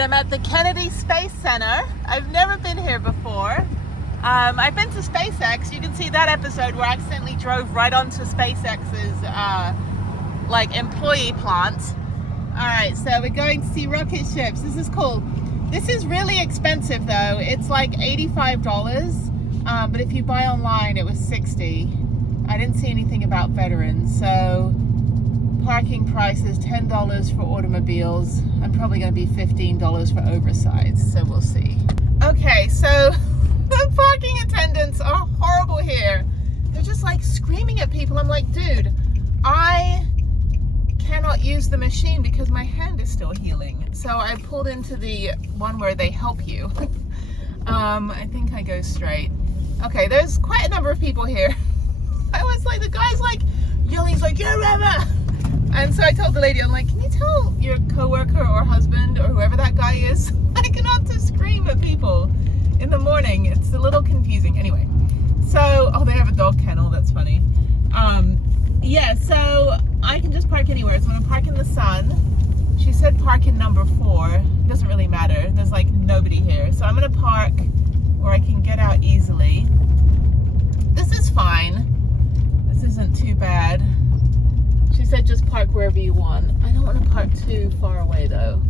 right, I'm at the Kennedy Space Center. I've never been here before. I've been to SpaceX. You can see that episode where I accidentally drove right onto SpaceX's employee plant. All right, so we're going to see rocket ships. This is cool. This is really expensive though. It's like $85, but if you buy online, it was $60. I didn't see anything about veterans, so parking price is $10 for automobiles. I'm probably going to be $15 for oversized, so we'll see. Okay, so the parking attendants are horrible here. They're just like screaming at people. I'm like, dude, I cannot use the machine because my hand is still healing. So I pulled into the one where they help you. I think I go straight. Okay, there's quite a number of people here. I was like, the guy's like yelling, he's like, yeah, Rama. And so I told the lady, I'm like, can you tell your coworker or husband or whoever that guy is, like not to scream at people in the morning? It's a little confusing. Anyway, so, oh, they have a dog kennel. That's funny. Yeah, so I can just park anywhere. So I'm gonna park in the sun. She said park in number 4. It doesn't really matter. There's like nobody here. So I'm gonna park where I can get out easily. This is fine. This isn't too bad. She said just park wherever you want. I don't want to park too far away though.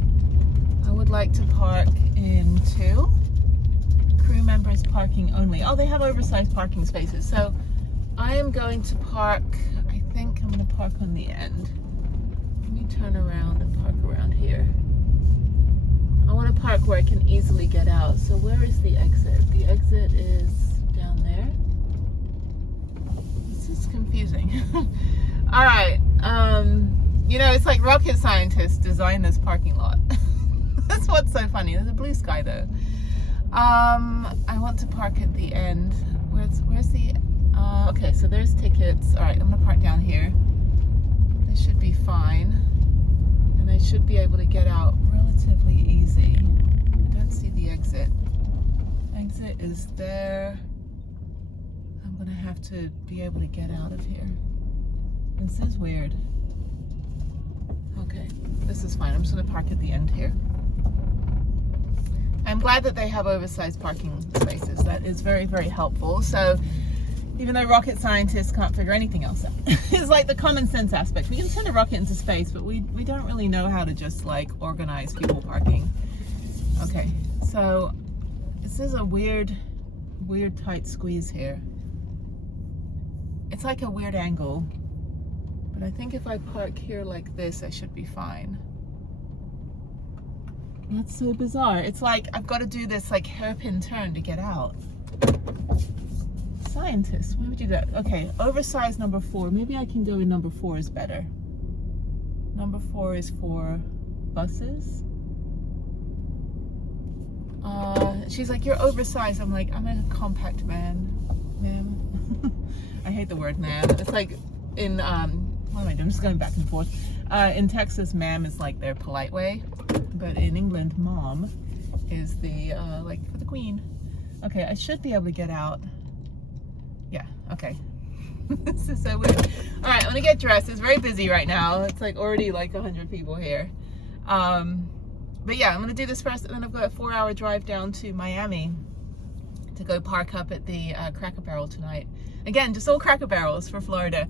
I would like to park in 2. Crew members parking only. Oh, they have oversized parking spaces. So I am going to park, I think I'm going to park on the end. Let me turn around and park around here. I want to park where I can easily get out. So where is the exit? The exit is down there. This is confusing. All right. You know, it's like rocket scientists designed this parking lot. That's what's so funny. There's a blue sky though. I want to park at the end. Where's the okay, so there's tickets. All right, I'm gonna park down here. This should be fine, and I should be able to get out relatively easy. I don't see the exit. Exit is there. I'm gonna have to be able to get out of here. This is weird. Okay, this is fine. I'm just gonna park at the end here. I'm glad that they have oversized parking spaces. That is very, very helpful. So even though rocket scientists can't figure anything else out, it's like the common sense aspect. We can send a rocket into space, but we don't really know how to just like organize people parking. Okay, so this is a weird tight squeeze here. It's like a weird angle. But I think if I park here like this, I should be fine. That's so bizarre. It's like I've got to do this like hairpin turn to get out. Scientists, why would you do that? Okay, oversized number 4. Maybe I can go in number 4 is better. Number 4 is for buses. She's like, you're oversized. I'm like, I'm a compact man, ma'am. I hate the word man. It's like in what am I doing? I'm just going back and forth. In Texas, ma'am is like their polite way, but in England, mom is the like for the queen. Okay, I should be able to get out. Yeah, okay. This is so weird. All right, I'm gonna get dressed. It's very busy right now. It's like already like 100 people here. But yeah, I'm gonna do this first, and then I've got a 4-hour drive down to Miami to go park up at the Cracker Barrel tonight. Again, just all Cracker Barrels for Florida.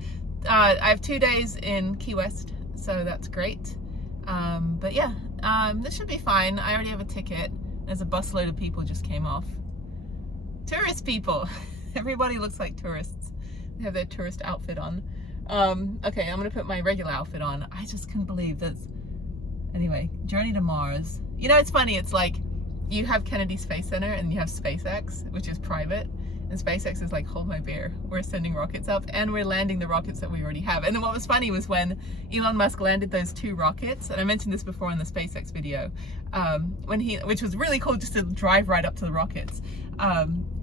I have 2 days in Key West, so that's great. But yeah, this should be fine. I already have a ticket. There's a busload of people just came off. Tourist people. Everybody looks like tourists. They have their tourist outfit on. Okay, I'm gonna put my regular outfit on. I just couldn't believe that's... Anyway, journey to Mars. You know, it's funny. It's like you have Kennedy Space Center and you have SpaceX, which is private. And SpaceX is like, hold my beer. We're sending rockets up and we're landing the rockets that we already have. And then what was funny was when Elon Musk landed those 2 rockets, and I mentioned this before in the SpaceX video, which was really cool just to drive right up to the rockets.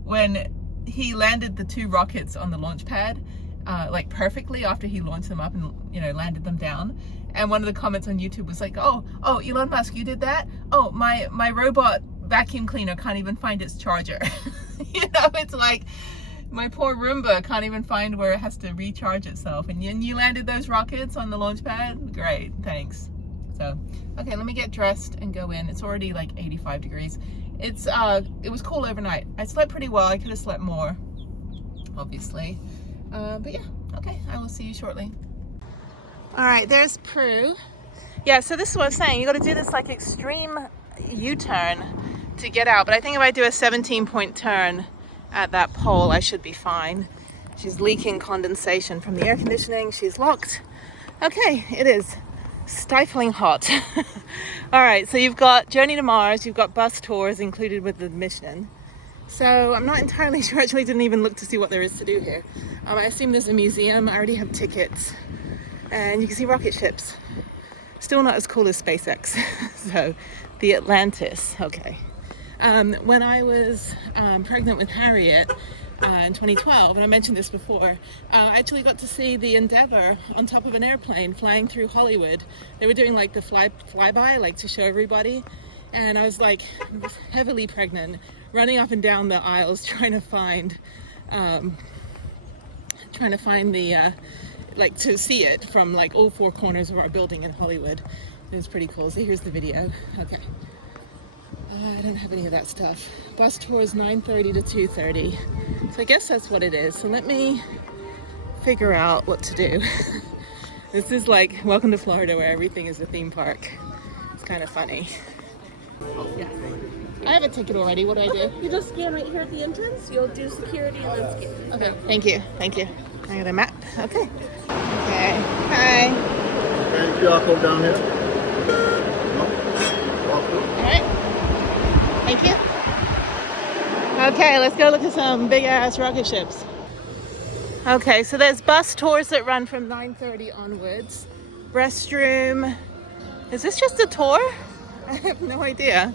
When he landed the 2 rockets on the launch pad, like perfectly after he launched them up and, you know, landed them down. And one of the comments on YouTube was like, oh, Elon Musk, you did that? Oh, my robot vacuum cleaner can't even find its charger. You know, it's like my poor Roomba can't even find where it has to recharge itself. And you landed those rockets on the launch pad? Great, thanks. So, okay, let me get dressed and go in. It's already like 85 degrees. It was cool overnight. I slept pretty well. I could have slept more, obviously. But yeah, okay, I will see you shortly. All right, there's Prue. Yeah, so this is what I was saying. You got to do this like extreme U-turn to get out. But I think if I do a 17-point turn at that pole, I should be fine. She's leaking condensation from the air conditioning. She's locked. Okay, it is stifling hot. All right, so you've got Journey to Mars, you've got bus tours included with the admission. So I'm not entirely sure, actually didn't even look to see what there is to do here. I assume there's a museum. I already have tickets. And you can see rocket ships. Still not as cool as SpaceX. So the Atlantis, okay. When I was pregnant with Harriet, in 2012, and I mentioned this before, I actually got to see the Endeavour on top of an airplane flying through Hollywood. They were doing like the flyby, like to show everybody, and I was like heavily pregnant, running up and down the aisles trying to find the like to see it from like all four corners of our building in Hollywood. It was pretty cool. So here's the video. Okay. I don't have any of that stuff. Bus tour is 9:30 to 2:30. So I guess that's what it is. So let me figure out what to do. This is like welcome to Florida where everything is a theme park. It's kind of funny. Yeah. I have a ticket already. What do I do? You just scan right here at the entrance. You'll do security and then scan. Okay. Thank you. Thank you. I got a map. Okay. Okay. Hi. Any QR code down here? All right. Thank you. Okay, let's go look at some big ass rocket ships. Okay, so there's bus tours that run from 9:30 onwards. Restroom. Is this just a tour? I have no idea.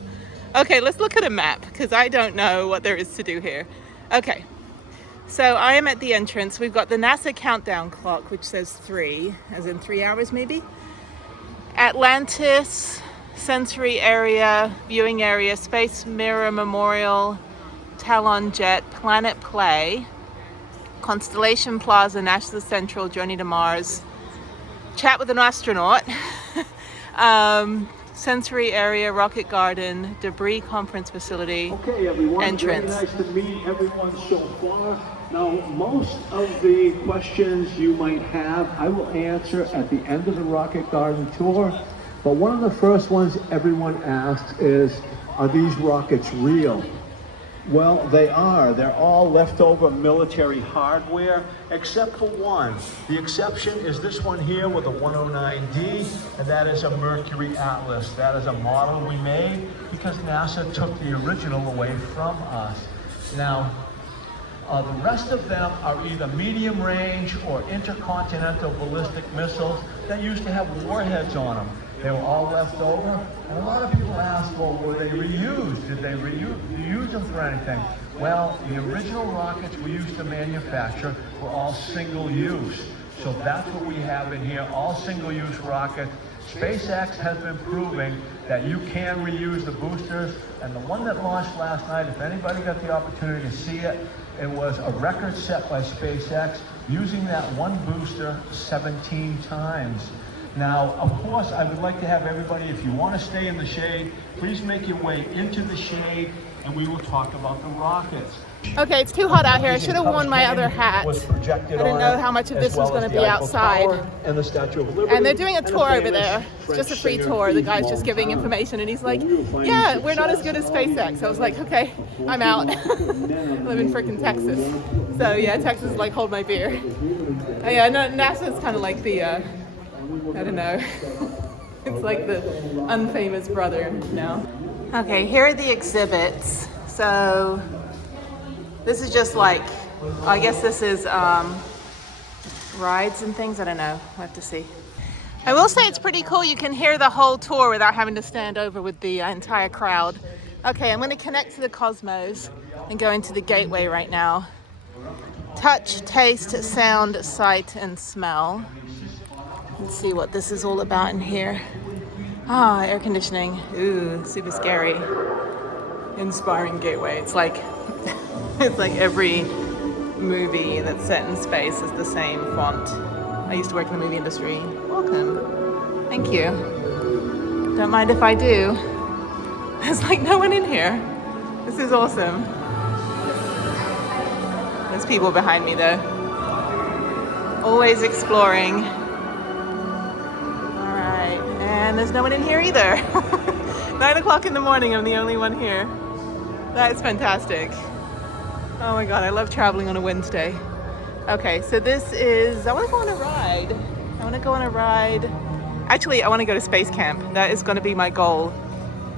Okay, let's look at a map because I don't know what there is to do here. Okay, so I am at the entrance. We've got the NASA countdown clock, which says 3, as in 3 hours maybe. Atlantis, sensory area, viewing area, Space Mirror Memorial, Talon Jet, Planet Play, Constellation Plaza, NASA Central, Journey to Mars, Chat with an Astronaut, sensory area, Rocket Garden, Debris Conference Facility, okay, everyone. entrance. Very nice to meet everyone so far. Now, most of the questions you might have, I will answer at the end of the Rocket Garden tour. But one of the first ones everyone asks is, are these rockets real? Well, they are. They're all leftover military hardware, except for one. The exception is this one here with a 109D, and that is a Mercury Atlas. That is a model we made because NASA took the original away from us. Now, the rest of them are either medium range or intercontinental ballistic missiles that used to have warheads on them. They were all left over, and a lot of people ask, well, were they reused? Did they reuse them for anything? Well, the original rockets we used to manufacture were all single-use. So that's what we have in here, all single-use rockets. SpaceX has been proving that you can reuse the boosters, and the one that launched last night, if anybody got the opportunity to see it, it was a record set by SpaceX using that one booster 17 times. Now, of course, I would like to have everybody, if you want to stay in the shade, please make your way into the shade and we will talk about the rockets. Okay, it's too hot out here. I should have worn my other hat. I didn't know how much of this was going to be outside. And the Statue of Liberty. And they're doing a tour over there. It's just a free tour. The guy's just giving information and he's like, yeah, we're not as good as SpaceX. I was like, okay, I'm out. I live in frickin' Texas. So yeah, Texas is like, hold my beer. Yeah, no, NASA's kind of like the, I don't know. It's like the unfamous brother now. Okay, here are the exhibits. So this is just like, I guess this is rides and things. I don't know. We'll have to see. I will say it's pretty cool. You can hear the whole tour without having to stand over with the entire crowd. Okay, I'm going to connect to the Cosmos and go into the gateway right now. Touch, taste, sound, sight, and smell. Let's see what this is all about in here. Ah, air conditioning. Ooh, super scary. Inspiring gateway. It's like it's like every movie that's set in space is the same font. I used to work in the movie industry. Welcome. Thank you. Don't mind if I do. There's like no one in here. This is awesome. There's people behind me though. Always exploring. All right, and there's no one in here either. 9 o'clock in the morning, I'm the only one here. That is fantastic. Oh my God, I love traveling on a Wednesday. Okay, so this is, I want to go on a ride. Actually, I want to go to space camp. That is going to be my goal.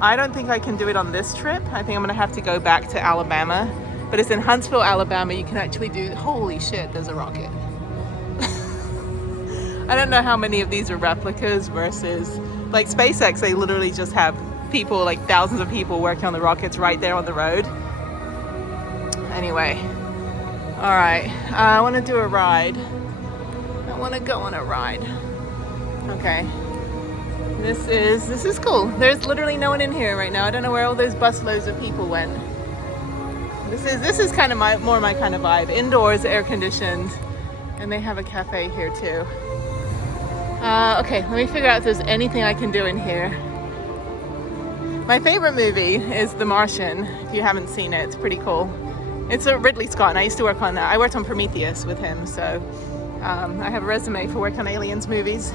I don't think I can do it on this trip. I think I'm going to have to go back to Alabama. But it's in Huntsville, Alabama. You can actually do, holy shit, there's a rocket. I don't know how many of these are replicas versus, like SpaceX, they literally just have people, like thousands of people working on the rockets right there on the road. Anyway, all right, I want to do a ride. I want to go on a ride. Okay, this is cool. There's literally no one in here right now. I don't know where all those busloads of people went. This is kind of more my kind of vibe. Indoors, air conditioned, and they have a cafe here too. Okay, let me figure out if there's anything I can do in here. My favorite movie is The Martian. If you haven't seen it, it's pretty cool. It's a Ridley Scott, and I used to work on that. I worked on Prometheus with him, so I have a resume for work on aliens movies.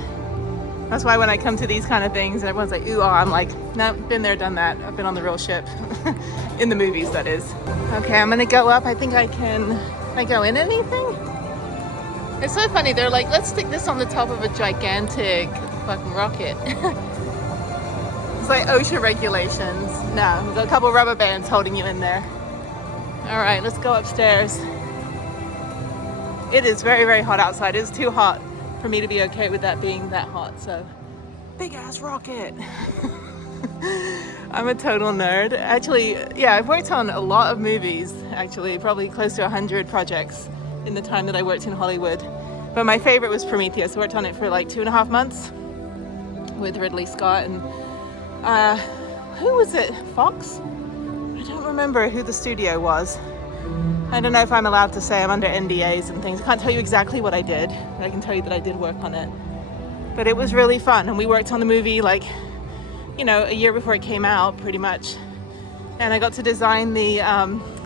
That's why when I come to these kind of things, everyone's like, ooh, I'm like, no, been there, done that. I've been on the real ship. In the movies, that is. Okay, I'm gonna go up. I think I can I go in anything? It's so funny, they're like, let's stick this on the top of a gigantic fucking rocket. It's like OSHA regulations. No, we've got a couple rubber bands holding you in there. All right, let's go upstairs. It is very, very hot outside. It's too hot for me to be okay with that being that hot, so. Big ass rocket. I'm a total nerd. Actually, yeah, I've worked on a lot of movies, actually, probably close to 100 projects in the time that I worked in Hollywood. But my favorite was Prometheus. I worked on it for like 2.5 months with Ridley Scott and who was it? Fox? I don't remember who the studio was. I don't know if I'm allowed to say. I'm under NDAs and things. I can't tell you exactly what I did, but I can tell you that I did work on it. But it was really fun, and we worked on the movie like, you know, a year before it came out, pretty much. And I got to design the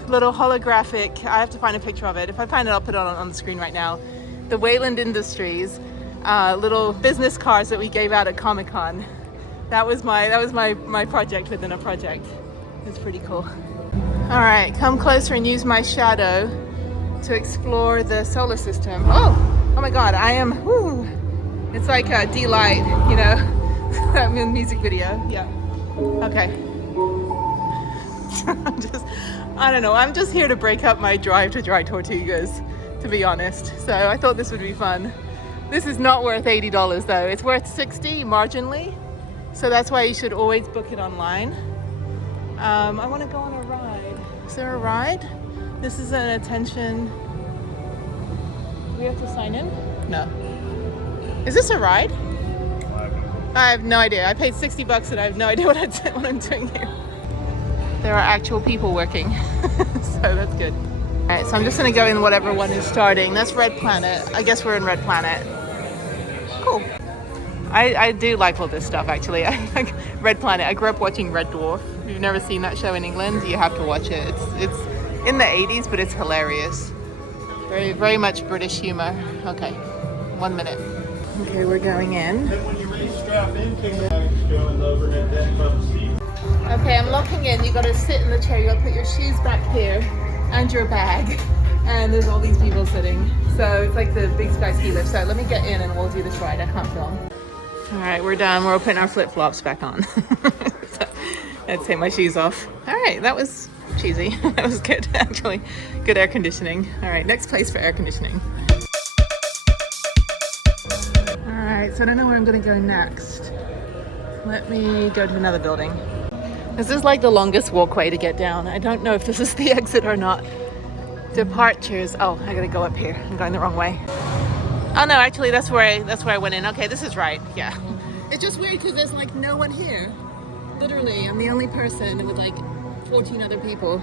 little holographic, I have to find a picture of it. If I find it, I'll put it on the screen right now. The Wayland Industries little business cards that we gave out at Comic-Con. That was my project within a project. It's pretty cool. All right, come closer and use my shadow to explore the solar system. Oh my God, I am, whoo. It's like a D-Light, you know, that music video, yeah. Okay. I don't know, I'm just here to break up my drive to Dry Tortugas, to be honest. So I thought this would be fun. This is not worth $80 though. It's worth $60 marginally. So that's why you should always book it online. I want to go on a ride. Is there a ride? This is an attention. Do we have to sign in? No. Is this a ride? I have no idea. I paid $60 and I have no idea what I'm doing here. There are actual people working, so that's good. All right, so I'm just gonna go in whatever one is starting. That's Red Planet. I guess we're in Red Planet. Cool. I do like all this stuff, actually. I like Red Planet. I grew up watching Red Dwarf. If you've never seen that show in England, you have to watch it. It's in the 80s, but it's hilarious. Very, very much British humor. Okay, 1 minute. Okay, we're going in. Okay, I'm locking in. You gotta sit in the chair. You gotta put your shoes back here and your bag. And there's all these people sitting. So it's like the Big Sky ski lift. So let me get in and we'll do this ride. I can't film. All right, we're done. We're putting our flip-flops back on. So, let's take my shoes off. All right, that was cheesy. That was good, actually. Good air conditioning. All right, next place for air conditioning. All right, so I don't know where I'm gonna go next. Let me go to another building. This is like the longest walkway to get down. I don't know if this is the exit or not. Departures. Oh, I gotta go up here. I'm going the wrong way. Oh no, actually that's where I went in. Okay, this is right. Yeah. It's just weird because there's like no one here. Literally, I'm the only person with like 14 other people.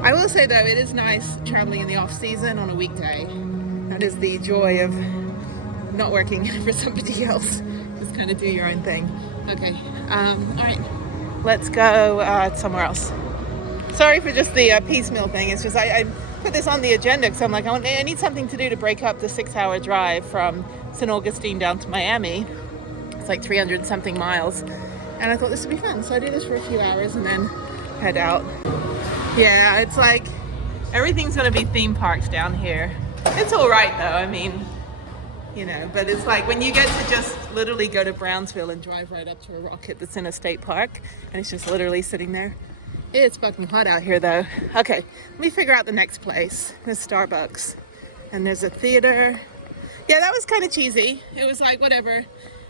I will say though, it is nice traveling in the off season on a weekday. That is the joy of not working for somebody else. Just kind of do your own thing. Okay, all right, let's go somewhere else. Sorry for just the piecemeal thing. It's just I put this on the agenda because I'm like, I need something to do to break up the 6-hour drive from St. Augustine down to Miami. It's like 300 something miles. And I thought this would be fun. So I do this for a few hours and then head out. Yeah, it's like everything's gonna be theme parks down here. It's all right though, I mean, you know, but it's like when you get to just literally go to Brownsville and drive right up to a rocket that's in a state park and it's just literally sitting there. It's fucking hot out here though. Okay, let me figure out the next place. There's Starbucks and there's a theater. Yeah, that was kind of cheesy. It was like, whatever.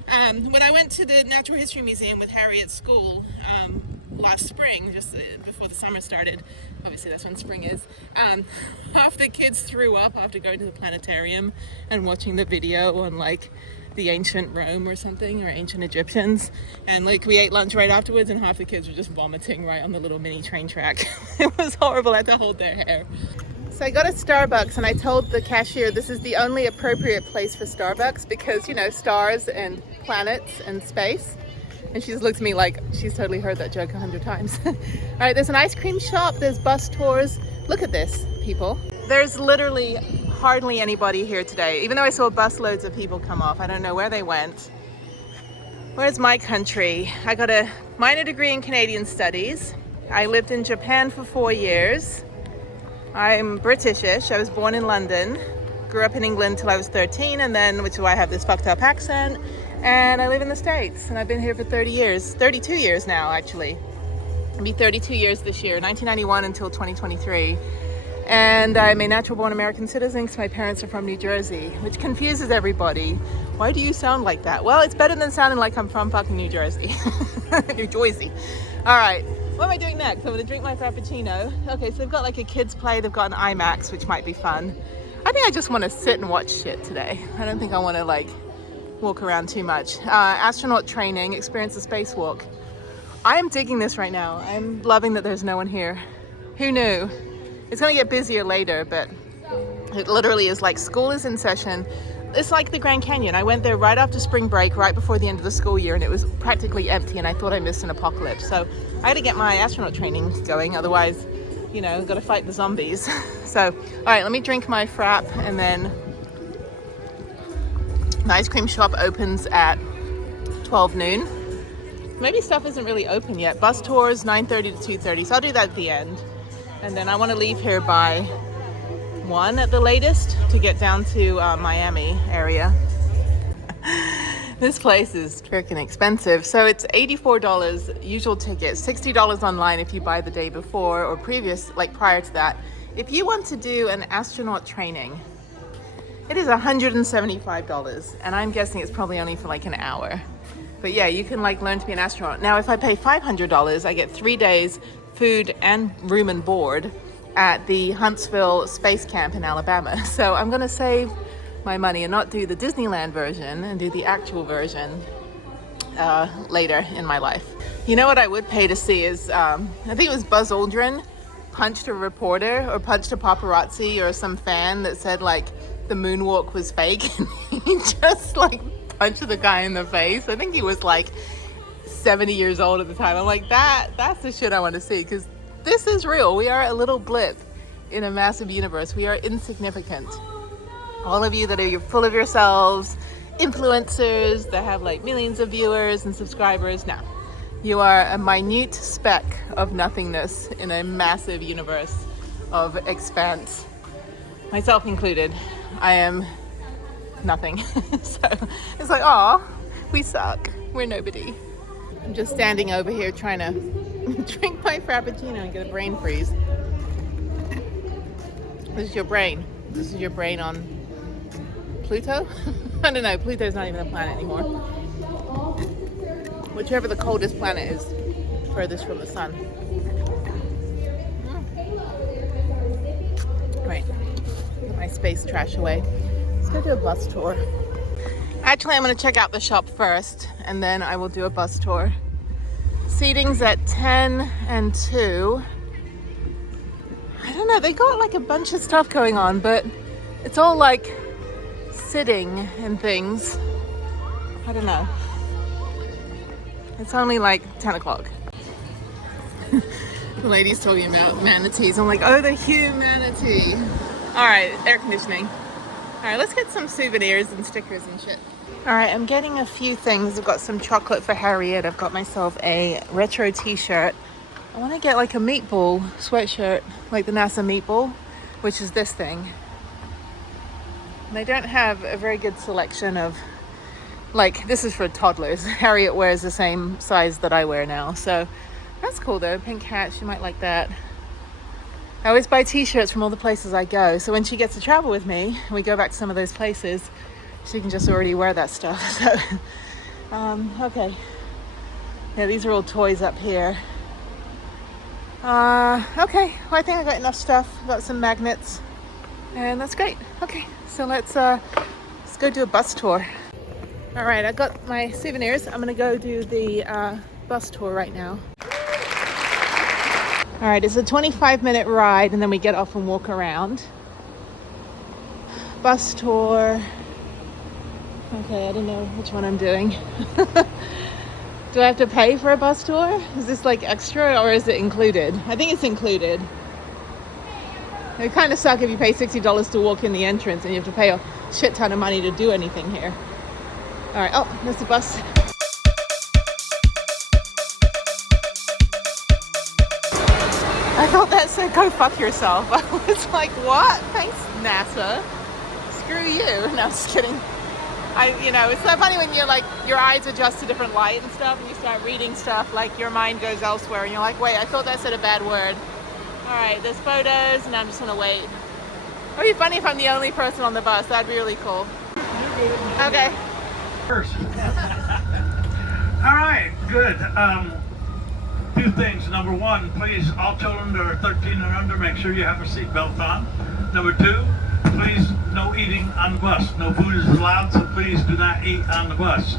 When I went to the Natural History Museum with Harry at school last spring, just before the summer started, obviously that's when spring is, half the kids threw up after going to the planetarium and watching the video on like the ancient Rome or something, or ancient Egyptians, and like we ate lunch right afterwards and half the kids were just vomiting right on the little mini train track. It was horrible. I had to hold their hair. So I got a Starbucks and I told the cashier this is the only appropriate place for Starbucks because, you know, stars and planets and space. And she just looked at me like she's totally heard that joke 100 times. All right, there's an ice cream shop, there's bus tours. Look at this, people. There's literally hardly anybody here today, even though I saw busloads of people come off. I don't know where they went. Where's my country? I got a minor degree in Canadian studies. I lived in Japan for 4 years. I'm Britishish. I was born in London, grew up in England till I was 13, and then, which is why I have this fucked up accent, and I live in the States, and I've been here for 30 years, 32 years now, actually. It'll be 32 years this year, 1991 until 2023. And I'm a natural born American citizen because my parents are from New Jersey, which confuses everybody. Why do you sound like that? Well, it's better than sounding like I'm from fucking New Jersey. New Jersey. All right. What am I doing next? I'm gonna drink my Frappuccino. Okay, so they've got like a kids play, they've got an IMAX, which might be fun. I think I just wanna sit and watch shit today. I don't think I wanna like walk around too much. Astronaut training, experience a spacewalk. I am digging this right now. I'm loving that there's no one here. Who knew? It's gonna get busier later, but it literally is like school is in session. It's like the Grand Canyon. I went there right after spring break, right before the end of the school year, and it was practically empty, and I thought I missed an apocalypse. So I had to get my astronaut training going, otherwise, you know, got to fight the zombies. So, all right, let me drink my frap, and then the ice cream shop opens at 12 noon. Maybe stuff isn't really open yet. Bus tours, 9:30 to 2:30, so I'll do that at the end. And then I want to leave here by 1 at the latest to get down to Miami area. This place is freaking expensive. So it's $84 usual ticket, $60 online if you buy the day before or previous, like prior to that. If you want to do an astronaut training, it is $175, and I'm guessing it's probably only for like an hour. But yeah, you can like learn to be an astronaut. Now, if I pay $500, I get 3 days food and room and board at the Huntsville Space Camp in Alabama. So I'm gonna save my money and not do the Disneyland version and do the actual version later in my life. You know what I would pay to see is, I think it was Buzz Aldrin punched a reporter or punched a paparazzi or some fan that said like the moonwalk was fake, and he just like punched the guy in the face. I think he was like 70 years old at the time. I'm like, that's the shit I want to see, because this is real. We are a little blip in a massive universe. We are insignificant. All of you that are full of yourselves, influencers that have like millions of viewers and subscribers, now you are a minute speck of nothingness in a massive universe of expanse, myself included. I am nothing. So it's like, oh, we suck, we're nobody. I'm just standing over here trying to drink my Frappuccino and get a brain freeze. This is your brain. This is your brain on Pluto? I don't know, Pluto's not even a planet anymore. Whichever the coldest planet is, furthest from the sun. Right, put my space trash away. Let's go do a bus tour. Actually, I'm gonna check out the shop first, and then I will do a bus tour. Seating's at 10 and 2. I don't know, they got like a bunch of stuff going on, but it's all like sitting and things. I don't know. It's only like 10 o'clock. The lady's talking about manatees. I'm like, oh, the humanity. All right, air conditioning. All right, let's get some souvenirs and stickers and shit. All right, I'm getting a few things. I've got some chocolate for Harriet. I've got myself a retro t-shirt. I want to get like a meatball sweatshirt, like the NASA meatball, which is this thing. They don't have a very good selection of, like, this is for toddlers. Harriet wears the same size that I wear now, so that's cool though. Pink hat, she might like that. I always buy t-shirts from all the places I go, so when she gets to travel with me, we go back to some of those places, she can just already wear that stuff. So, okay. Yeah, these are all toys up here. Okay, well, I think I got enough stuff. Got some magnets, and that's great. Okay, so let's go do a bus tour. All right, I got my souvenirs. I'm gonna go do the bus tour right now. All right, it's a 25-minute ride, and then we get off and walk around. Bus tour. Okay, I don't know which one I'm doing. Do I have to pay for a bus tour? Is this like extra or is it included? I think it's included. It kind of sucks if you pay $60 to walk in the entrance and you have to pay a shit ton of money to do anything here. All right, oh, there's the bus. I thought that said go fuck yourself. I was like, what? Thanks, NASA. Screw you. No, just kidding. You know, it's so funny when you're like, your eyes adjust to different light and stuff and you start reading stuff, like your mind goes elsewhere and you're like, wait, I thought that said a bad word. All right, there's photos and I'm just gonna wait. It would be funny if I'm the only person on the bus. That'd be really cool. Okay. First. All right, good. Two things. Number one, please, all children that are 13 and under, make sure you have a seatbelt on. Number two, please, no eating on the bus. No food is allowed, so please do not eat on the bus.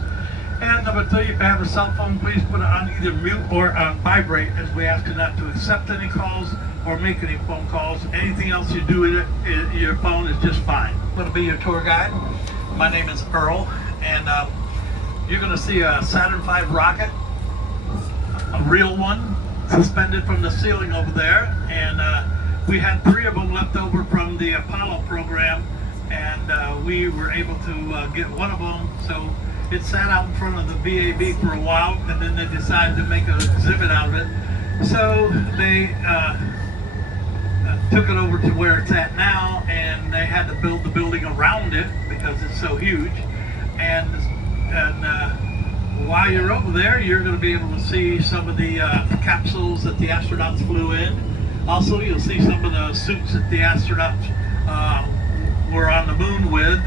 And number three, if you have a cell phone, please put it on either mute or on vibrate, as we ask you not to accept any calls or make any phone calls. Anything else you do with it, your phone is just fine. I'm going to be your tour guide. My name is Earl, and you're going to see a Saturn V rocket, a real one, suspended from the ceiling over there, and we had 3 of them left over from the Apollo program, and we were able to get one of them. So it sat out in front of the VAB for a while, and then they decided to make an exhibit out of it. So they took it over to where it's at now, and they had to build the building around it because it's so huge. And while you're over there, you're going to be able to see some of the capsules that the astronauts flew in. Also, you'll see some of the suits that the astronauts were on the moon with,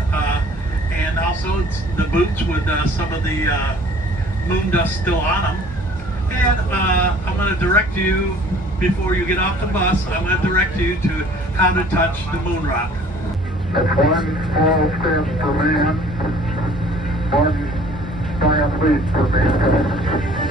and also it's the boots with some of the moon dust still on them. And I'm going to direct you, before you get off the bus, I'm going to direct you to how to touch the moon rock. That's one small step for man, one giant leap for mankind.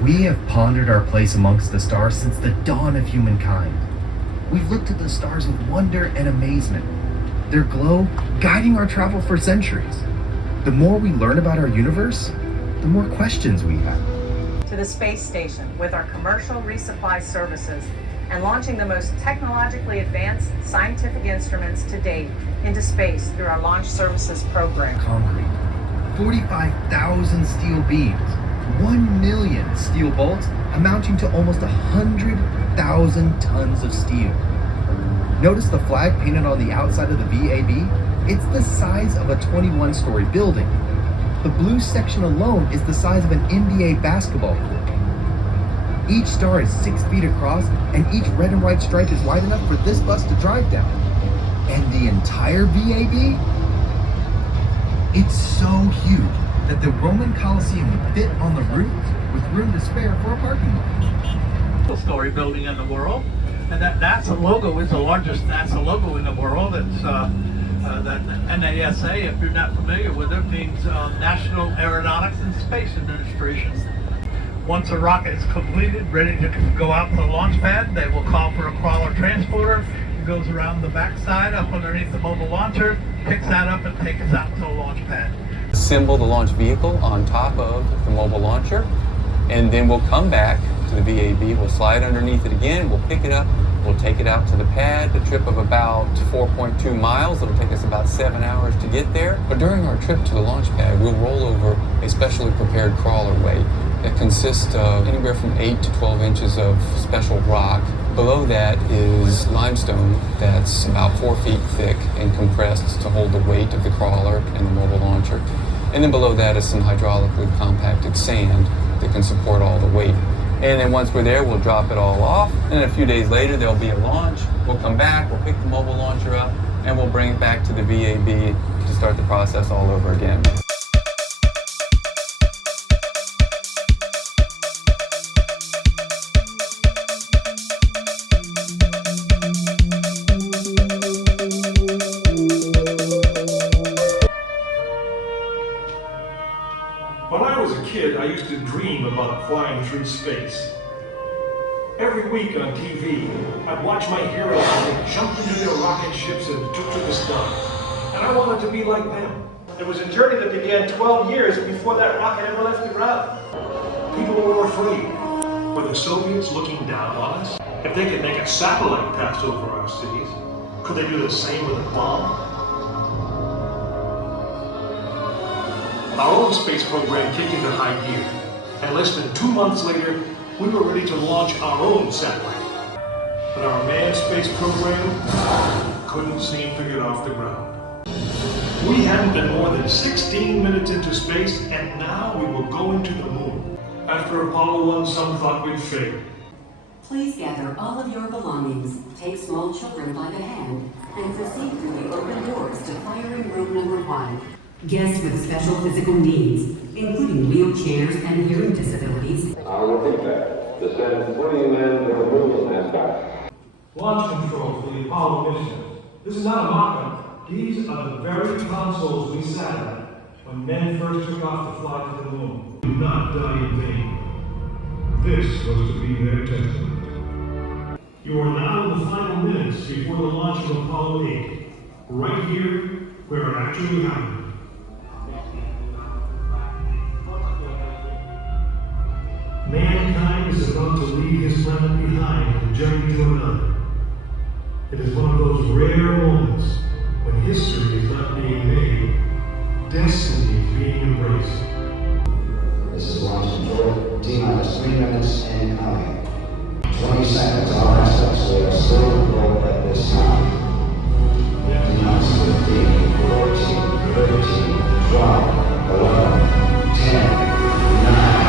We have pondered our place amongst the stars since the dawn of humankind. We've looked at the stars with wonder and amazement, their glow guiding our travel for centuries. The more we learn about our universe, the more questions we have. To the space station with our commercial resupply services and launching the most technologically advanced scientific instruments to date into space through our launch services program. Concrete, 45,000 steel beams, 1 million steel bolts, amounting to almost 100,000 tons of steel. Notice the flag painted on the outside of the VAB? It's the size of a 21-story building. The blue section alone is the size of an NBA basketball court. Each star is 6 feet across, and each red and white stripe is wide enough for this bus to drive down. And the entire VAB? It's so huge that the Roman Colosseum would fit on the roof with room to spare for a parking lot. Story building in the world, and that NASA logo is the largest NASA logo in the world. It's that NASA, if you're not familiar with it, means National Aeronautics and Space Administration. Once a rocket is completed, ready to go out to the launch pad, they will call for a crawler transporter. It goes around the backside up underneath the mobile launcher, picks that up and takes it out to the launch pad. Assemble the launch vehicle on top of the mobile launcher, and then we'll come back to the VAB. We'll slide underneath it again, we'll pick it up, we'll take it out to the pad, a trip of about 4.2 miles. It'll take us about 7 hours to get there. But during our trip to the launch pad, we'll roll over a specially prepared crawler weight that consists of anywhere from 8 to 12 inches of special rock. Below that is limestone that's about 4 feet thick and compressed to hold the weight of the crawler and the mobile launcher. And then below that is some hydraulically compacted sand that can support all the weight. And then once we're there, we'll drop it all off. And a few days later, there'll be a launch. We'll come back, we'll pick the mobile launcher up, and we'll bring it back to the VAB to start the process all over again. When I was a kid, I used to dream about flying through space. Every week on TV, I'd watch my heroes as they jumped into their rocket ships and took to the stars. And I wanted to be like them. It was a journey that began 12 years before that rocket ever left the ground. People were afraid. Were the Soviets looking down on us? If they could make a satellite pass over our cities, could they do the same with a bomb? Our own space program kicked into high gear, and less than 2 months later, we were ready to launch our own satellite. But our manned space program couldn't seem to get off the ground. We hadn't been more than 16 minutes into space, and now we were going to the moon. After Apollo 1, some thought we'd failed. Please gather all of your belongings, take small children by the hand, and proceed through the open doors to firing room number 1. Guests with special physical needs, including wheelchairs and hearing disabilities. I'll repeat that. The 20 men to the moon has back. Launch control for the Apollo mission. This is not a mock-up. These are the very consoles we sat at when men first took off to fly to the moon. Do not die in vain. This was to be their testament. You are now in the final minutes before the launch of Apollo 8. Right here, where it actually happened. Mankind is about to leave his planet behind and journey to another. It is one of those rare moments when history is not being made, destiny is being embraced. This is launch control. T-minus 3 minutes and counting. 20 seconds on our steps. We are still rolled at this time. T-minus 15, 14, 13, 12, 11, 10, 9.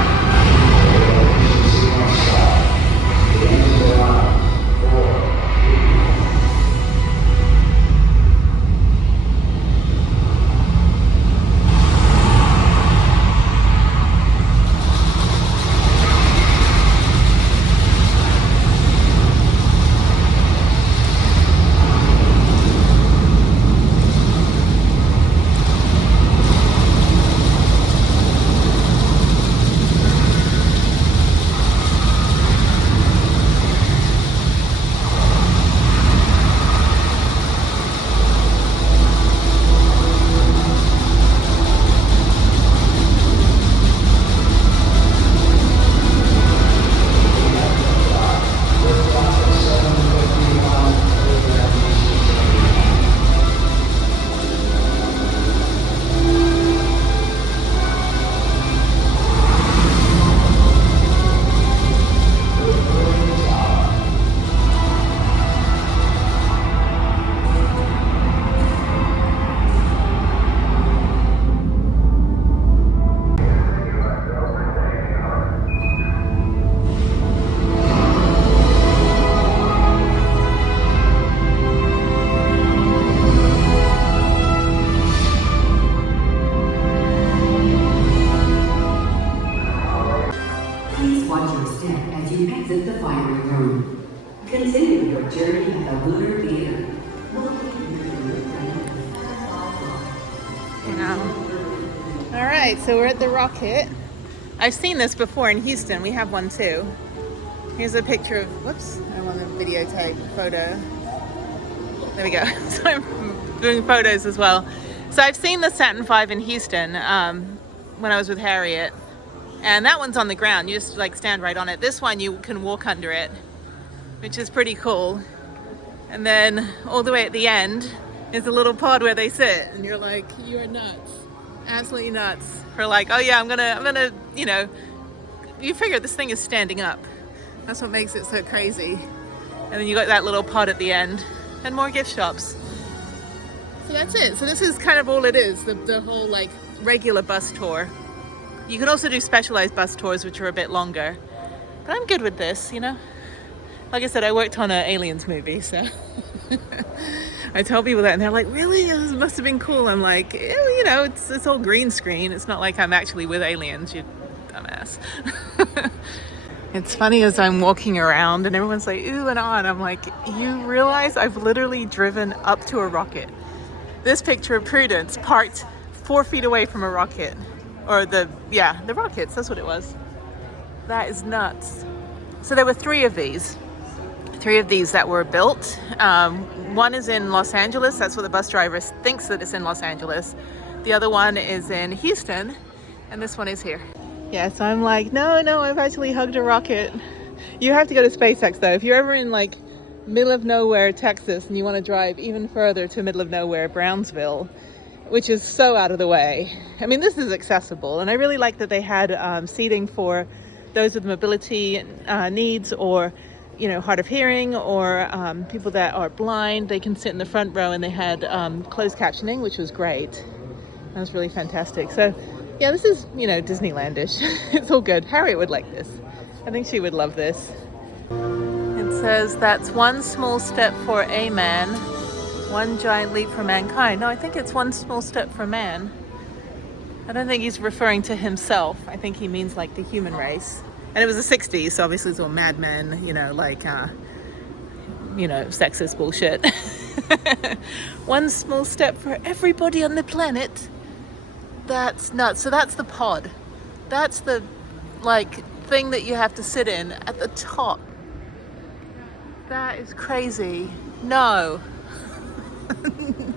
Alright, so we're at the rocket. I've seen this before in Houston. We have one too. Here's a picture of, whoops, I want a videotape photo. There we go. So I'm doing photos as well. So I've seen the Saturn V in Houston when I was with Harriet. And that one's on the ground. You just like stand right on it. This one you can walk under it, which is pretty cool. And then all the way at the end is a little pod where they sit. And you're like, you are nuts. Absolutely nuts. For like, oh yeah, I'm gonna, you know, you figure this thing is standing up. That's what makes it so crazy. And then you got that little pod at the end and more gift shops. So that's it. So this is kind of all it is, the whole like regular bus tour. You can also do specialized bus tours, which are a bit longer. But I'm good with this, you know? Like I said, I worked on an Aliens movie, so I tell people that and they're like, really? This must have been cool. I'm like, you know, it's all green screen. It's not like I'm actually with aliens, you dumbass. It's funny as I'm walking around and everyone's like, ooh and ah, and I'm like, you realize I've literally driven up to a rocket. This picture of Prudence parked 4 feet away from a rocket. Or the rockets, that's what it was. That is nuts. So there were 3 of these. 3 of these that were built. One is in Los Angeles. That's what the bus driver thinks that it's in Los Angeles. The other one is in Houston. And this one is here. Yeah, so I'm like, no, I've actually hugged a rocket. You have to go to SpaceX though. If you're ever in like middle of nowhere, Texas, and you want to drive even further to middle of nowhere, Brownsville, which is so out of the way. I mean, this is accessible. And I really like that they had seating for those with mobility needs or, you know, hard of hearing or people that are blind. They can sit in the front row and they had closed captioning, which was great. That was really fantastic. So yeah, this is, you know, Disneylandish. It's all good. Harriet would like this. I think she would love this. It says, that's one small step for a man, one giant leap for mankind. No, I think it's one small step for man. I don't think he's referring to himself. I think he means like the human race. And it was the 60s, so obviously it's all Mad Men, you know, like, you know, sexist bullshit. One small step for everybody on the planet. That's nuts. So that's the pod. That's the, like, thing that you have to sit in at the top. That is crazy. No.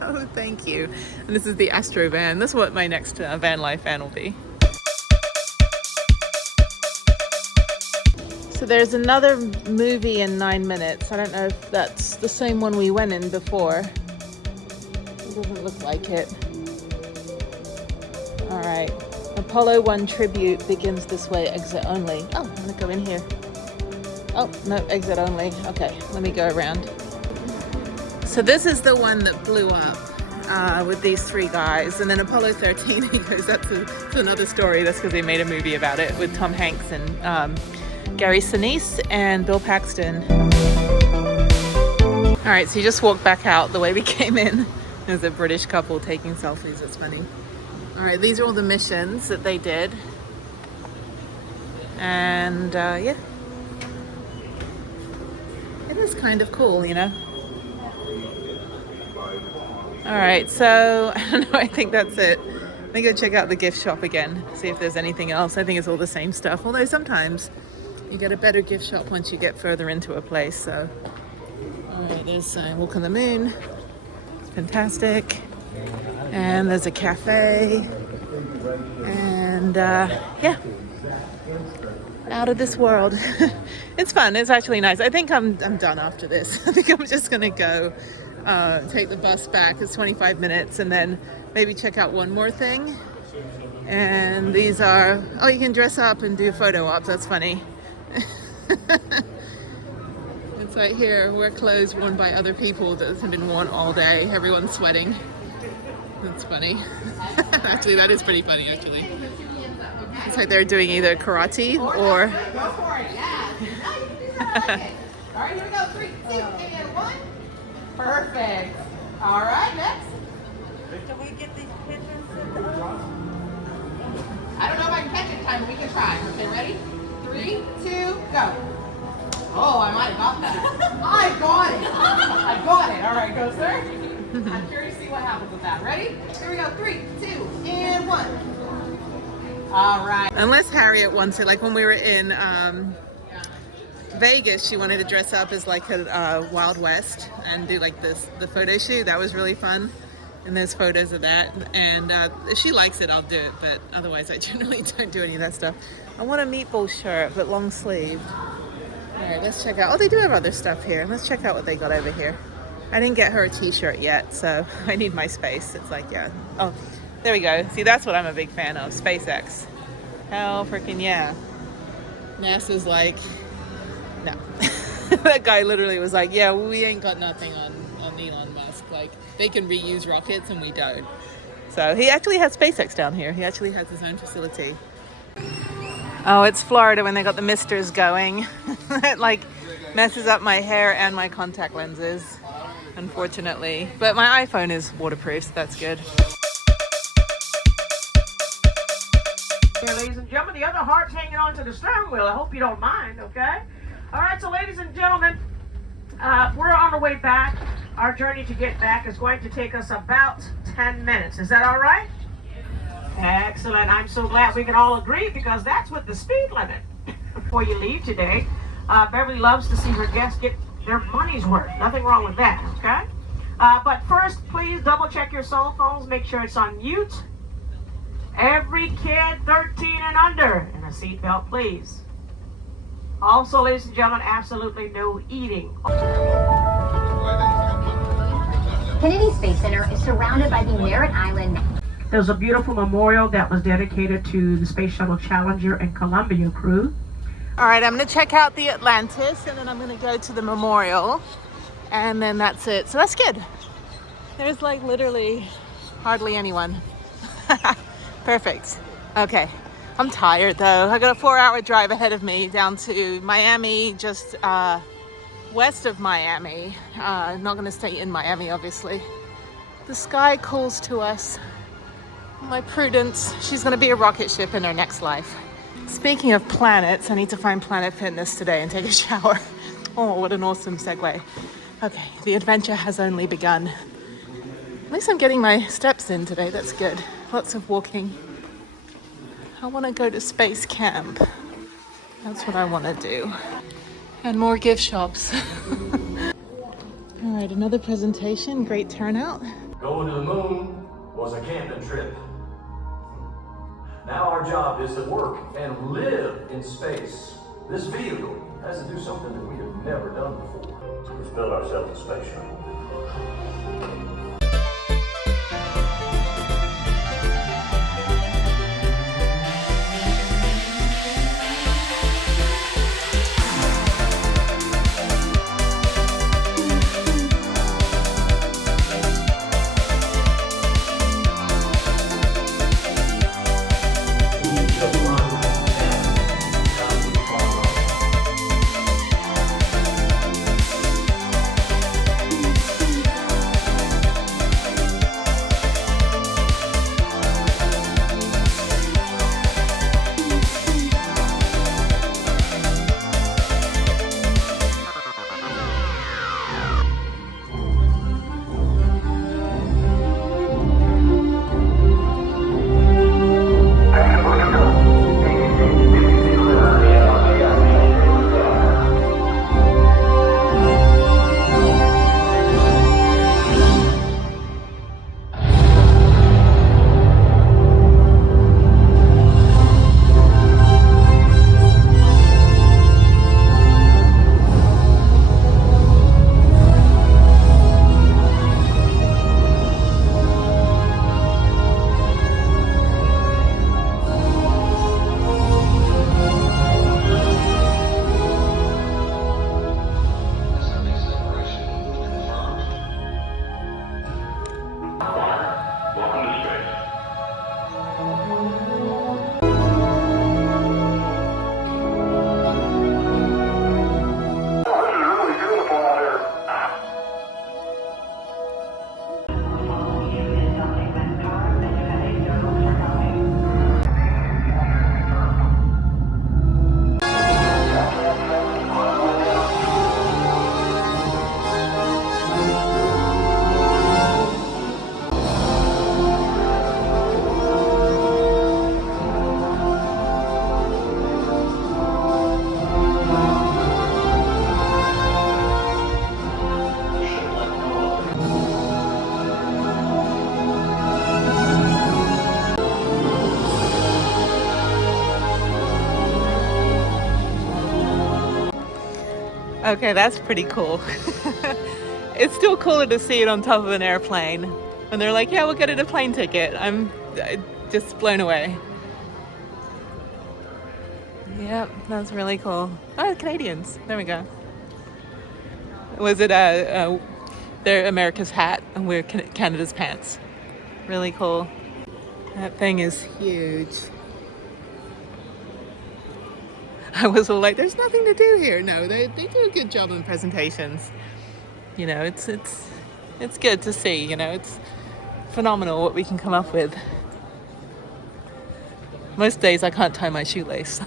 No, thank you. And this is the Astro van. This is what my next Vanlife van will be. So there's another movie in 9 minutes. I don't know if that's the same one we went in before. It doesn't look like it. All right. Apollo 1 tribute begins this way, exit only. Oh, I'm gonna go in here. Oh, no, exit only. Okay, let me go around. So this is the one that blew up with these 3 guys. And then Apollo 13, he goes, that's another story. That's because they made a movie about it with Tom Hanks and Gary Sinise and Bill Paxton. All right, so you just walk back out the way we came in. There's a British couple taking selfies. That's funny. All right, these are all the missions that they did. And yeah. It is kind of cool, you know? All right, so I don't know, I think that's it. Let me go check out the gift shop again, see if there's anything else. I think it's all the same stuff, although sometimes you get a better gift shop once you get further into a place, so. All right, there's Walk on the Moon. It's fantastic. And there's a cafe. And yeah. Out of this world. It's fun. It's actually nice. I think I'm done after this. I think I'm just gonna go take the bus back. It's 25 minutes and then maybe check out one more thing. And these are, oh, you can dress up and do photo ops. That's funny. It's right here. Wear clothes worn by other people that have been worn all day. Everyone's sweating. That's funny. Actually, that is pretty funny, actually. It's like they're doing either karate or... Go for it, yeah. All right, here we go. 3, 2, and 1. Perfect. All right, next. Can we get these pictures? I don't know if I can catch it in time, but we can try. Okay, ready? 3, 2, go. Oh, I might have got that. I got it. I got it. All right, go, sir. I'm curious to see what happens with that. Ready? Here we go. 3, 2, and 1. All right. Unless Harriet wants it, like when we were in Vegas, she wanted to dress up as like a Wild West and do like the photo shoot. That was really fun. And there's photos of that. And if she likes it, I'll do it. But otherwise, I generally don't do any of that stuff. I want a meatball shirt, but long sleeved. All right, let's check out. Oh, they do have other stuff here. Let's check out what they got over here. I didn't get her a t-shirt yet, so I need my space. It's like, yeah. Oh, there we go. See, that's what I'm a big fan of, SpaceX. Hell freaking yeah. NASA's like, no. That guy literally was like, yeah, we ain't got nothing on Elon Musk. Like, they can reuse rockets and we don't. So he actually has SpaceX down here. He actually has his own facility. Oh, it's Florida when they got the misters going. It like messes up my hair and my contact lenses, unfortunately. But my iPhone is waterproof, so that's good. Here, ladies and gentlemen, the other heart's hanging on to the steering wheel. I hope you don't mind, okay? All right, so ladies and gentlemen, we're on the way back. Our journey to get back is going to take us about 10 minutes. Is that all right? Excellent. I'm so glad we can all agree because that's what the speed limit. Before you leave today, Beverly loves to see her guests get their money's worth. Nothing wrong with that, okay? But first, please double check your cell phones. Make sure it's on mute. Every kid 13 and under in a seatbelt, please. Also, ladies and gentlemen, absolutely no eating. Kennedy Space Center is surrounded by the Merritt Island. There's a beautiful memorial that was dedicated to the Space Shuttle Challenger and Columbia crew. All right, I'm gonna check out the Atlantis and then I'm gonna go to the memorial and then that's it. So that's good. There's like literally hardly anyone. Perfect. Okay, I'm tired though. I got a 4-hour drive ahead of me down to Miami, just west of Miami. Not gonna stay in Miami, obviously. The sky calls to us. My Prudence, she's gonna be a rocket ship in her next life. Speaking of planets, I need to find Planet Fitness today and take a shower. Oh, what an awesome segue. Okay, the adventure has only begun. At least I'm getting my steps in today, that's good. Lots of walking. I wanna go to space camp. That's what I wanna do. And more gift shops. All right, another presentation, great turnout. Going to the moon was a camping trip. Now our job is to work and live in space. This vehicle has to do something that we have never done before. Let's build ourselves a space shuttle. Okay, that's pretty cool. It's still cooler to see it on top of an airplane. When they're like, yeah, we'll get it a plane ticket. I'm just blown away. Yep, that's really cool. Oh, Canadians. There we go. Was it they're America's hat and we're Canada's pants. Really cool. That thing is huge. I was all like, there's nothing to do here. No, they do a good job in presentations. You know, it's good to see, you know, it's phenomenal what we can come up with. Most days I can't tie my shoelace.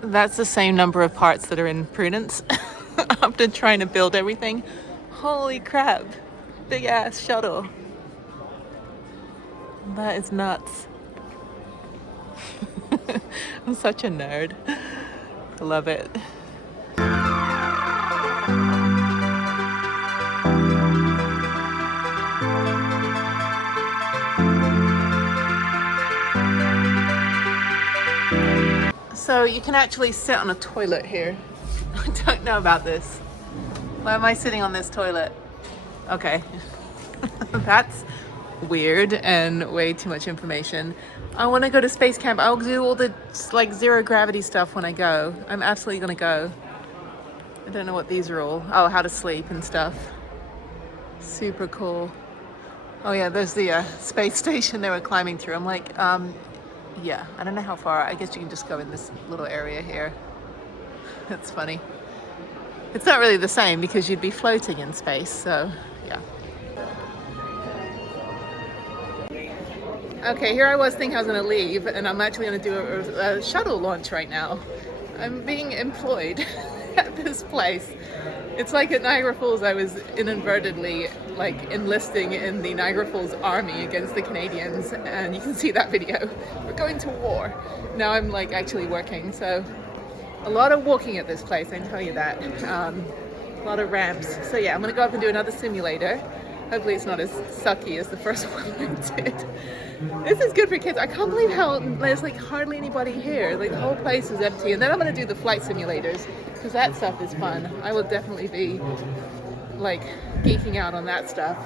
That's the same number of parts that are in Prudence after trying to build everything. Holy crap, big ass shuttle. That is nuts. I'm such a nerd. I love it. So you can actually sit on a toilet here. I don't know about this. Why am I sitting on this toilet? Okay. That's weird and way too much information. I want to go to space camp. I'll do all the like zero gravity stuff when I go. I'm absolutely gonna go. I don't know what these are all. Oh, how to sleep and stuff. Super cool. Oh yeah, there's the space station they were climbing through. I'm like, yeah, I don't know how far. I guess you can just go in this little area here. That's funny. It's not really the same because you'd be floating in space, so yeah. Okay, here I was thinking I was going to leave, and I'm actually going to do a shuttle launch right now. I'm being employed at this place. It's like at Niagara Falls, I was inadvertently like enlisting in the Niagara Falls army against the Canadians, and you can see that video. We're going to war. Now I'm like actually working, so a lot of walking at this place, I can tell you that. A lot of ramps. So yeah, I'm going to go up and do another simulator. Hopefully it's not as sucky as the first one I did. This is good for kids. I can't believe how there's like hardly anybody here. Like the whole place is empty. And then I'm going to do the flight simulators because that stuff is fun. I will definitely be like geeking out on that stuff.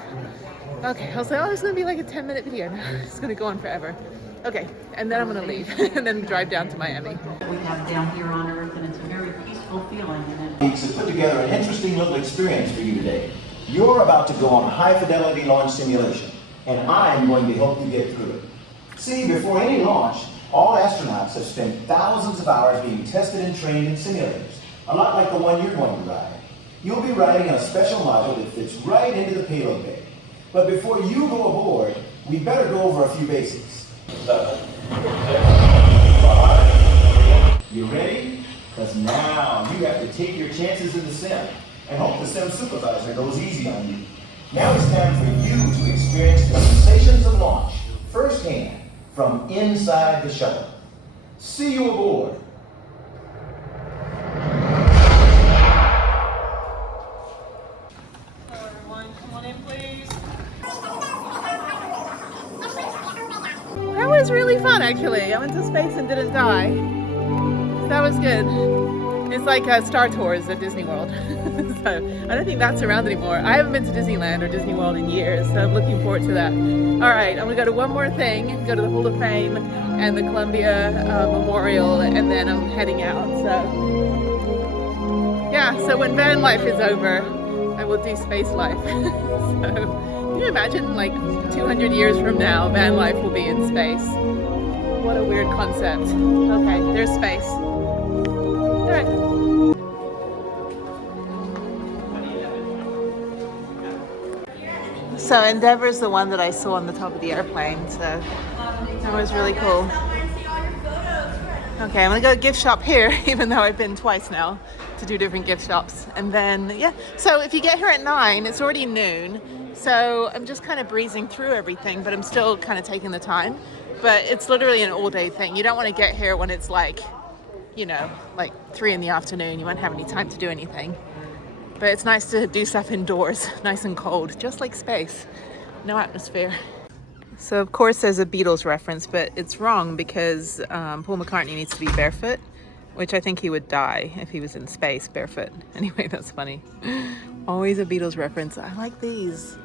Okay, I was like, oh, it's going to be like a 10-minute video now. It's going to go on forever. Okay, and then I'm going to leave and then drive down to Miami. We have down here on Earth, and it's a very peaceful feeling. Weeks have put together an interesting little experience for you today. You're about to go on a high-fidelity launch simulation, and I'm going to help you get through it. See, before any launch, all astronauts have spent thousands of hours being tested and trained in simulators, a lot like the one you're going to ride. You'll be riding on a special module that fits right into the payload bay. But before you go aboard, we better go over a few basics. 7, 6, 5. You ready? Because now you have to take your chances in the sim and hope the sim supervisor goes easy on you. Now it's time for you to experience the sensations of launch firsthand from inside the shuttle. See you aboard. Hello everyone, come on in please. That was really fun actually. I went to space and didn't die. So that was good. It's like Star Tours at Disney World. So I don't think that's around anymore. I haven't been to Disneyland or Disney World in years, so I'm looking forward to that. All right, I'm gonna go to one more thing, go to the Hall of Fame and the Columbia Memorial, and then I'm heading out. So yeah, so when van life is over, I will do space life. So can you imagine like 200 years from now, van life will be in space? What a weird concept. Okay, there's space. All right. So Endeavor's the one that I saw on the top of the airplane, so that was really cool. Okay, I'm gonna go gift shop here, even though I've been twice now to do different gift shops. And then, yeah, so if you get here at 9, it's already noon. So I'm just kind of breezing through everything, but I'm still kind of taking the time. But it's literally an all-day thing. You don't want to get here when it's like, you know, like 3 in the afternoon. You won't have any time to do anything. But it's nice to do stuff indoors, nice and cold, just like space. No atmosphere. So of course there's a Beatles reference, but it's wrong because Paul McCartney needs to be barefoot which I think he would die if he was in space barefoot. Anyway, that's funny. Always a Beatles reference. I like these.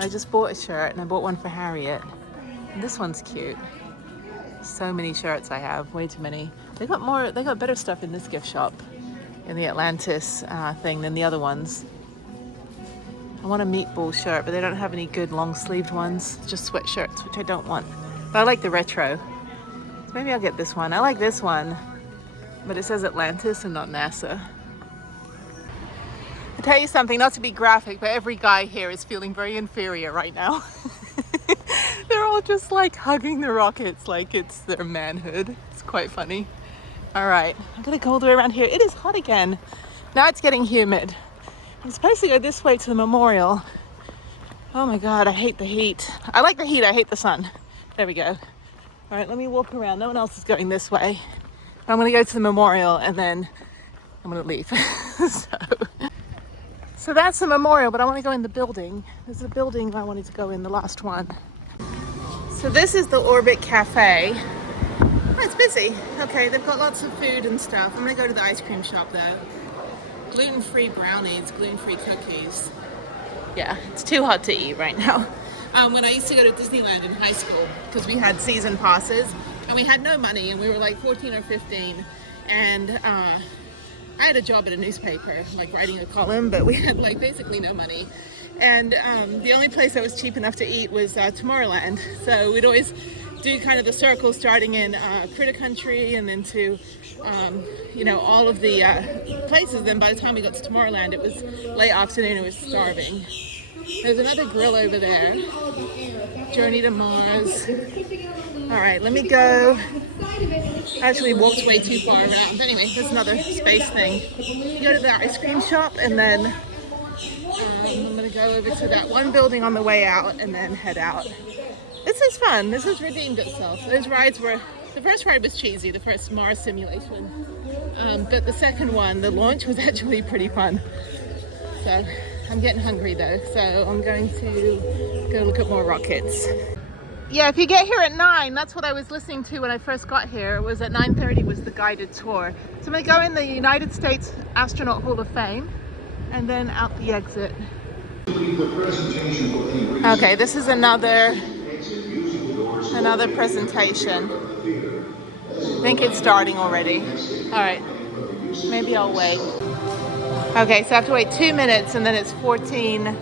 I just bought a shirt and I bought one for Harriet. And this one's cute. So many shirts I have, way too many. They got better stuff in this gift shop, in the Atlantis thing than the other ones. I want a meatball shirt, but they don't have any good long-sleeved ones, just sweatshirts, which I don't want. But I like the retro. So maybe I'll get this one. I like this one, but it says Atlantis and not NASA. I'll tell you something, not to be graphic, but every guy here is feeling very inferior right now. They're all just like hugging the rockets like it's their manhood. It's quite funny. All right, I'm gonna go all the way around here. It is hot again. Now it's getting humid. I'm supposed to go this way to the memorial. Oh my God, I hate the heat. I like the heat, I hate the sun. There we go. All right, let me walk around. No one else is going this way. I'm gonna go to the memorial and then I'm gonna leave. So that's the memorial, but I wanna go in the building. There's a building I wanted to go in, the last one. So this is the Orbit Cafe. Oh, it's busy. Okay, they've got lots of food and stuff. I'm gonna go to the ice cream shop though. Gluten-free brownies, gluten-free cookies. Yeah, it's too hot to eat right now. When I used to go to Disneyland in high school, because we had season passes, and we had no money, and we were like 14 or 15, and I had a job at a newspaper, like writing a column, but we had like basically no money. And the only place that was cheap enough to eat was Tomorrowland. So we'd always do kind of the circle starting in Critter Country and then to, you know, all of the places. Then by the time we got to Tomorrowland, it was late afternoon, it was starving. There's another grill over there. Journey to Mars. All right, let me go. I actually walked way too far around. But anyway, there's another space thing. You go to the ice cream shop and then I'm gonna go over to that one building on the way out and then head out. This is fun. This has redeemed itself. Those rides were, the first ride was cheesy, the first Mars simulation. But the second one, the launch, was actually pretty fun. So I'm getting hungry though, so I'm going to go look at more rockets. Yeah, if you get here at 9, that's what I was listening to when I first got here. It was at 9:30 was the guided tour. So I'm gonna go in the United States Astronaut Hall of Fame and then out the exit. Okay, this is another presentation. I think it's starting already. All right, maybe I'll wait. Okay, so I have to wait 2 minutes and then it's 14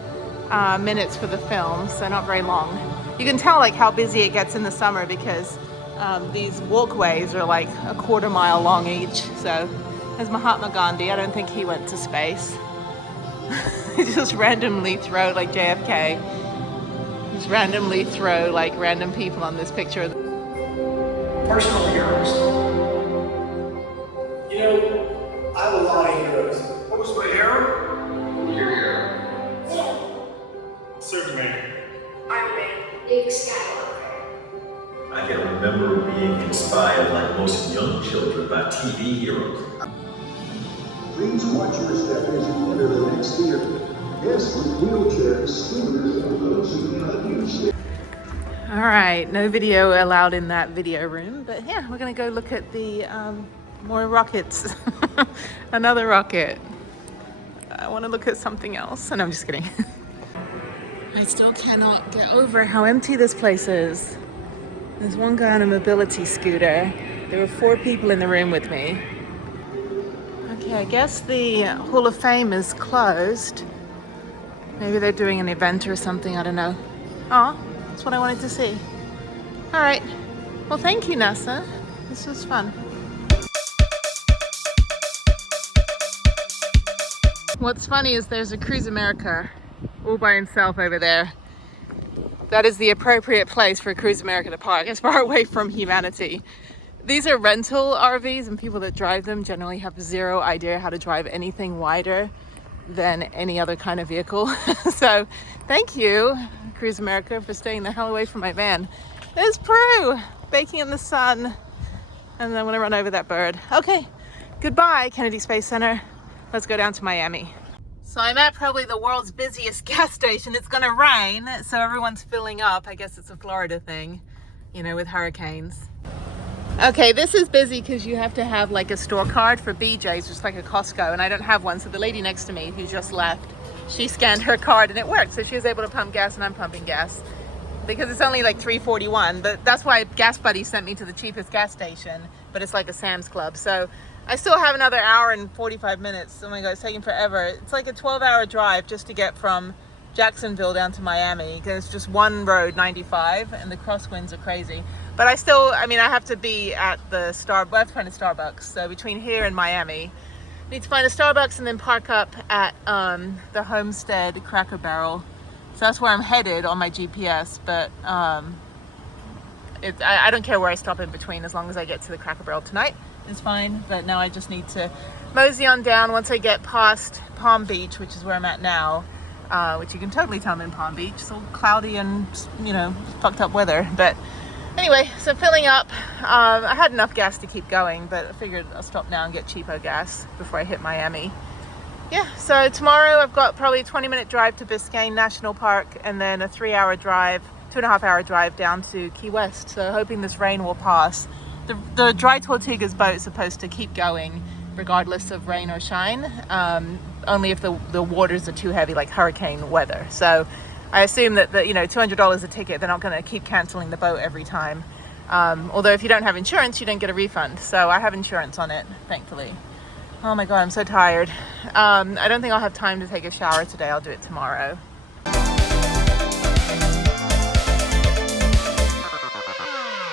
minutes for the film, so not very long. You can tell like how busy it gets in the summer because these walkways are like a quarter mile long each. So there's Mahatma Gandhi. I don't think he went to space. Just randomly throw like JFK. Just randomly throw like random people on this picture. Personal heroes. You know, I have a lot of heroes. What was my hero? Your hero. Superman. Iron Man. Luke Skywalker. I can remember being inspired like most young children by TV heroes. Please watch your step as you enter the next theater. Guests with wheelchairs, scooters, and those who cannot use. All right, no video allowed in that video room, but yeah, we're gonna go look at the more rockets. Another rocket. I want to look at something else. No, I'm just kidding. I still cannot get over how empty this place is. There's one guy on a mobility scooter. There were 4 people in the room with me. Okay, I guess the Hall of Fame is closed. Maybe they're doing an event or something, I don't know. Oh, that's what I wanted to see. All right, well thank you NASA. This was fun. What's funny is there's a Cruise America all by himself over there. That is the appropriate place for a Cruise America to park, as far away from humanity. These are rental RVs and people that drive them generally have zero idea how to drive anything wider than any other kind of vehicle. So thank you, Cruise America, for staying the hell away from my van. There's Peru, baking in the sun. And then I'm gonna run over that bird. Okay, goodbye, Kennedy Space Center. Let's go down to Miami. So I'm at probably the world's busiest gas station. It's gonna rain, so everyone's filling up. I guess it's a Florida thing, you know, with hurricanes. Okay, this is busy because you have to have like a store card for BJ's, just like a Costco, and I don't have one. So the lady next to me who just left, she scanned her card and it worked. So she was able to pump gas and I'm pumping gas because it's only like $3.41. But that's why Gas Buddy sent me to the cheapest gas station, but it's like a Sam's Club. So I still have another hour and 45 minutes. Oh my God, it's taking forever. It's like a 12-hour drive just to get from Jacksonville down to Miami because it's just one road, 95, and the crosswinds are crazy. But I have to be at the I have to find a Starbucks. So between here and Miami, I need to find a Starbucks and then park up at the Homestead Cracker Barrel. So that's where I'm headed on my GPS. But I don't care where I stop in between as long as I get to the Cracker Barrel tonight. It's fine. But now I just need to mosey on down once I get past Palm Beach, which is where I'm at now. Which you can totally tell I'm in Palm Beach. It's all cloudy and, fucked up weather. But anyway, so filling up. I had enough gas to keep going, but I figured I'll stop now and get cheapo gas before I hit Miami. Yeah, so tomorrow I've got probably a 20-minute drive to Biscayne National Park and then a 3-hour drive, 2.5-hour drive down to Key West. So hoping this rain will pass. The Dry Tortugas boat is supposed to keep going regardless of rain or shine. Only if the waters are too heavy, like hurricane weather. So I assume that $200 a ticket, they're not going to keep canceling the boat every time. Although if you don't have insurance, you don't get a refund. So I have insurance on it, thankfully. Oh my God, I'm so tired. I don't think I'll have time to take a shower today. I'll do it tomorrow.